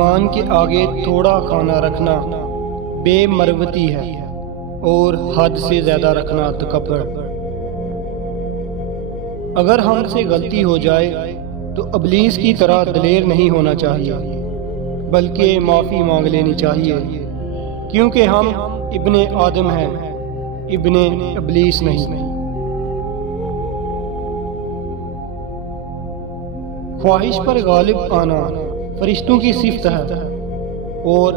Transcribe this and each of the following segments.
مہمان کے آگے تھوڑا کھانا رکھنا بے مروتی ہے اور حد سے زیادہ رکھنا تکبر۔ اگر ہم سے غلطی ہو جائے تو ابلیس کی طرح دلیر نہیں ہونا چاہیے، بلکہ معافی مانگ لینی چاہیے، کیونکہ ہم ابن آدم ہیں، ابن ابلیس نہیں۔ خواہش پر غالب آنا فرشتوں کی صفت ہے اور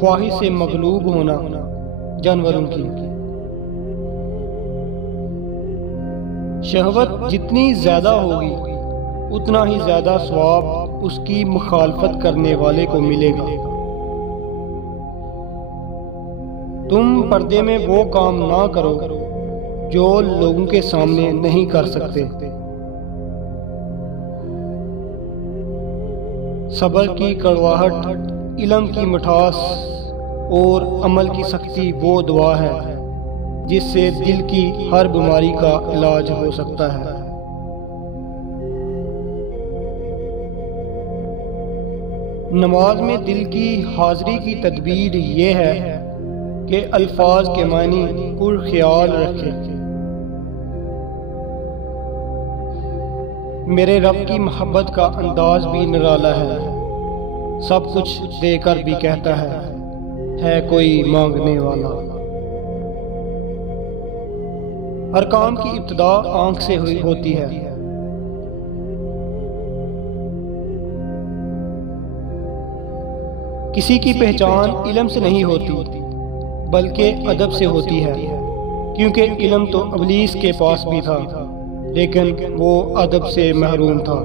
خواہش سے مغلوب ہونا جانوروں کی۔ شہوت جتنی زیادہ ہوگی اتنا ہی زیادہ ثواب اس کی مخالفت کرنے والے کو ملے گا۔ تم پردے میں وہ کام نہ کرو جو لوگوں کے سامنے نہیں کر سکتے۔ صبر کی کڑواہٹ، علم کی مٹھاس اور عمل کی سختی وہ دوا ہے جس سے دل کی ہر بیماری کا علاج ہو سکتا ہے۔ نماز میں دل کی حاضری کی تدبیر یہ ہے کہ الفاظ کے معنی پر خیال رکھے۔ میرے رب کی محبت کا انداز بھی نرالا ہے، سب کچھ دے کر بھی کہتا ہے کوئی مانگنے والا۔ ہر کام کی ابتدا آنکھ سے ہوتی ہے۔ کسی کی پہچان علم سے نہیں ہوتی بلکہ ادب سے ہوتی ہے، کیونکہ علم تو ابلیس کے پاس بھی تھا لیکن وہ ادب سے محروم تھا۔